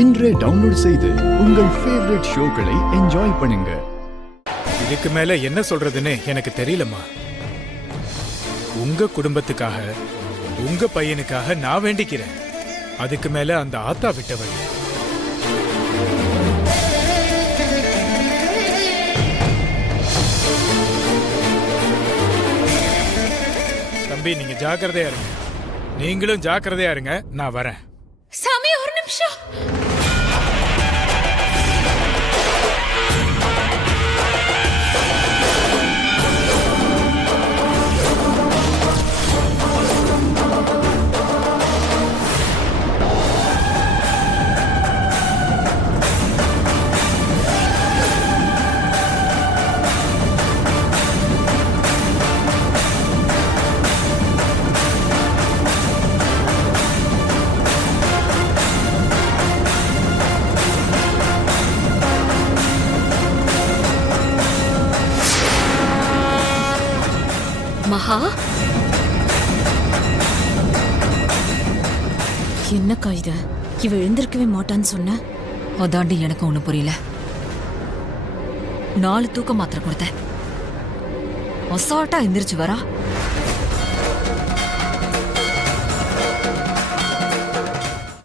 இன்றே டவுன்லோட் செய்து உங்கள் ஃபேவரட் ஷோக்களை என்ஜாய் பண்ணுங்க. இதுக்கு மேல என்ன சொல்றதுன்னு எனக்கு தெரியலம்மா. உங்க குடும்பத்துக்காக உங்க பையனுக்காக நான் வேண்டிக்கிறேன். அதுக்கு மேல அந்த ஆத்தா விட்டவள். தம்பி, நீங்க ஜாக்கிரதையா இருங்க. நீங்களும் ஜாக்கிரதையா இருங்க. நான் வரேன். சாமி, ஒரு நிமிஷம். மகா, என்னக்கா இது? இவ எழுந்திருக்கவே மாட்டான்னு சொன்ன. அதாண்டி எனக்கு ஒண்ணு புரியல. 4 தூக்க மாத்திரை கொடுத்தேன், அசால்ட்டா எந்திரிச்சு வரா.